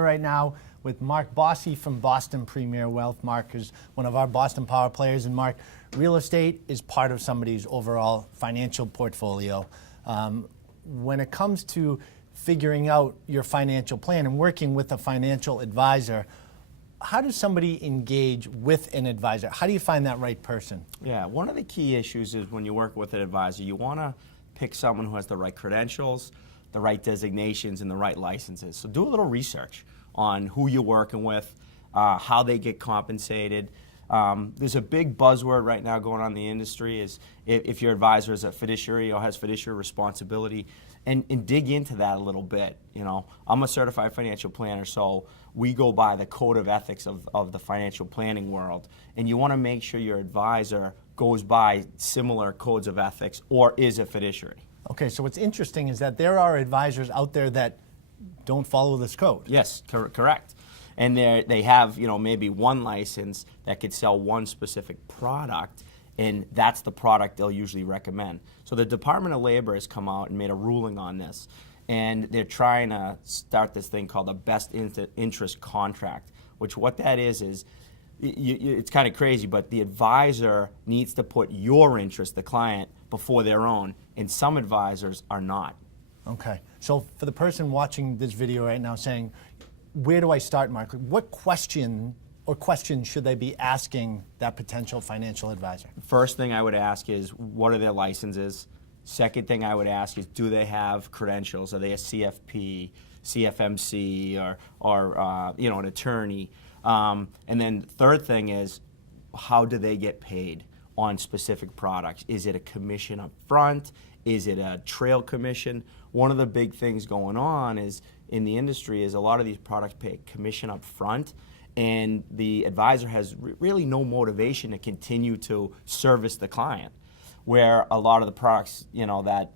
here right now with Mark Bossy from Boston Premier Wealth. Mark is one of our Boston Power players, and Mark, real estate is part of somebody's overall financial portfolio. When it comes to figuring out your financial plan and working with a financial advisor, how does somebody engage with an advisor? How do you find that right person? Yeah, one of the key issues is when you work with an advisor, you want to pick someone who has the right credentials, the right designations, and the right licenses. So do a little research on who you're working with, how they get compensated. There's a big buzzword right now going on in the industry is if your advisor is a fiduciary or has fiduciary responsibility, and dig into that a little bit. You know, I'm a certified financial planner, so we go by the code of ethics of the financial planning world, and you want to make sure your advisor goes by similar codes of ethics or is a fiduciary. Okay, so what's interesting is that there are advisors out there that don't follow this code. Yes, correct. And they have, you know, maybe one license that could sell one specific product, and that's the product they'll usually recommend. So the Department of Labor has come out and made a ruling on this, and they're trying to start this thing called a best interest contract, which what that is it's kind of crazy, but the advisor needs to put your interest, the client, before their own, and some advisors are not. Okay, so for the person watching this video right now saying, where do I start, Mark? What question or questions should they be asking that potential financial advisor? First thing I would ask is, what are their licenses? Second thing I would ask is, do they have credentials? Are they a CFP, CFMC, or you know, an attorney? And then third thing is, how do they get paid on specific products? Is it a commission up front? Is it a trail commission? One of the big things going on is in the industry is a lot of these products pay a commission up front, and the advisor has really no motivation to continue to service the client. Where a lot of the products, you know, that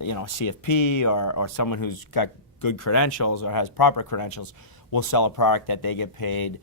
you know, CFP or someone who's got good credentials or has proper credentials will sell a product that they get paid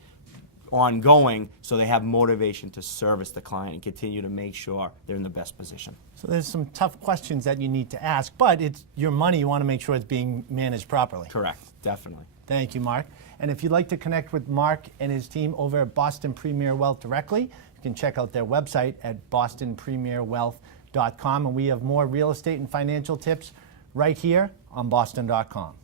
ongoing, so they have motivation to service the client and continue to make sure they're in the best position. So there's some tough questions that you need to ask, but it's your money. You want to make sure it's being managed properly. Correct, definitely. Thank you, Mark. And if you'd like to connect with Mark and his team over at Boston Premier Wealth directly, you can check out their website at bostonpremierwealth.com. And we have more real estate and financial tips right here on boston.com.